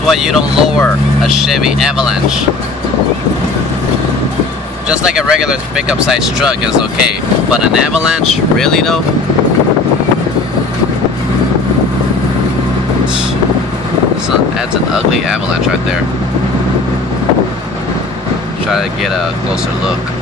is why you don't lower a Chevy Avalanche. Just like a regular pickup size truck is okay, but an Avalanche, really though? That's an ugly Avalanche right there. Try to get a closer look.